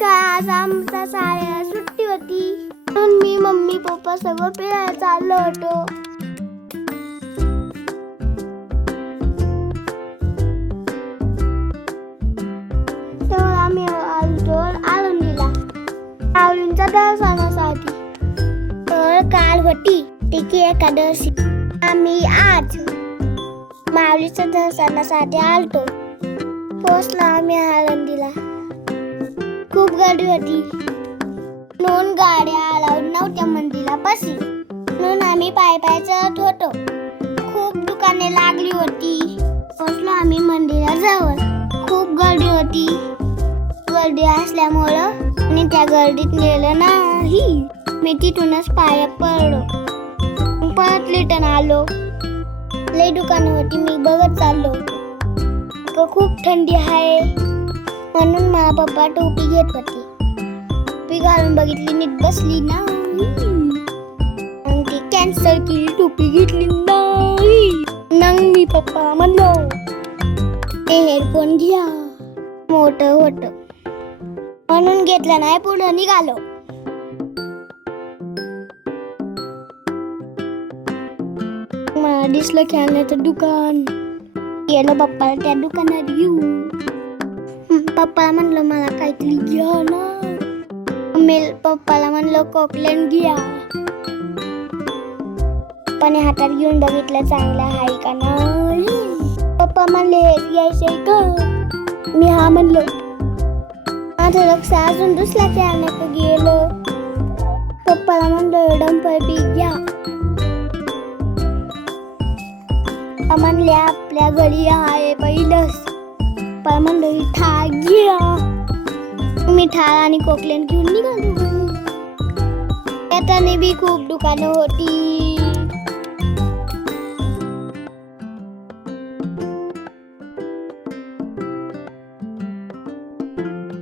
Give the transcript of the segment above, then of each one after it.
काय आज आमच्या शाळेला सुट्टी होती. म्हणून मी मम्मी पप्पा सगळं फिरायला चाललो होतो. तेव्हा आम्ही आलो आळंदीला. आवलींच्या दर्शनासाठी. तर काल होती टिकी एकादशी. आम्ही आज माऊलीच्या दर्शनासाठी आलतो. पोचला आम्ही आळंदीला. खूप गर्दी होती. म्हणून गाड्या अलाउड नव्हत्या मंदिरापाशी. म्हणून आम्ही पाय पाय चलत होतो. खूप दुकाने लागली होती. पोचलो आम्ही मंदिराजवळ. खूप गर्दी होती. गर्दी असल्यामुळं आणि त्या गर्दीत नेलं नाही. मी तिथूनच पाया पडलो. परत रिटर्न आलो. लई दुकानं होती. मी बघत चाललो खूप थंडी आहे. म्हणून मला पप्पा टोपी घेत होते. टोपी घालून बघितली नीट बसली ना. मग ती कॅन्सल केली टोपी घेतली नाही. मग मी पप्पा म्हणलो ते हेडफोन घ्या. मोठं होत. म्हणून घेतलं नाही पुढं निघालो. मला दिसलं खेळण्याचं दुकान. गेलो पप्पाला त्या दुकानात घेऊ पप्पाला म्हणलं मला काहीतरी घ्या ना. मी पप्पाला म्हणलं कॉकलेन घ्या. पप्पाने हातात घेऊन बघितलं चांगलं आहे का नाही. पप्पा म्हणले हे घ्यायचंय का? मी हा म्हणलो माझं लक्ष अजून दुसऱ्या खेळण्यात गेलो. पप्पाला म्हणलं डंपर बी घ्या. म्हणले आपल्या घरी आहे पहिलंच. पण मी आणि कोकलेन घेऊन निघालो. येताना बी खूप दुकानं होती.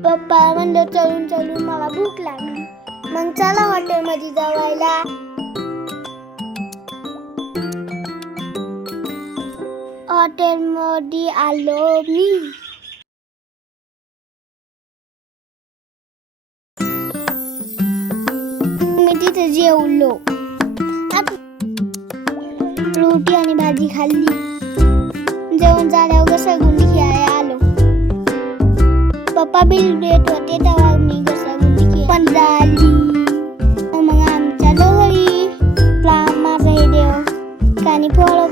पप्पा म्हणलं चलून चलून मला भूक लागली. मग चला हॉटेलमध्ये जावायला. हॉटेलमध्ये आलो मी. तिथे जेवलो रोटी आणि भाजी खाल्ली. जेवण झाल्यावर घसरगुंडी खेळायला आलो. पप्पा बिल देत होते तेव्हा मी घसरगुंडी खेळ पण झाली. मग आमच्या घरी माझा हे देव. कानी फळ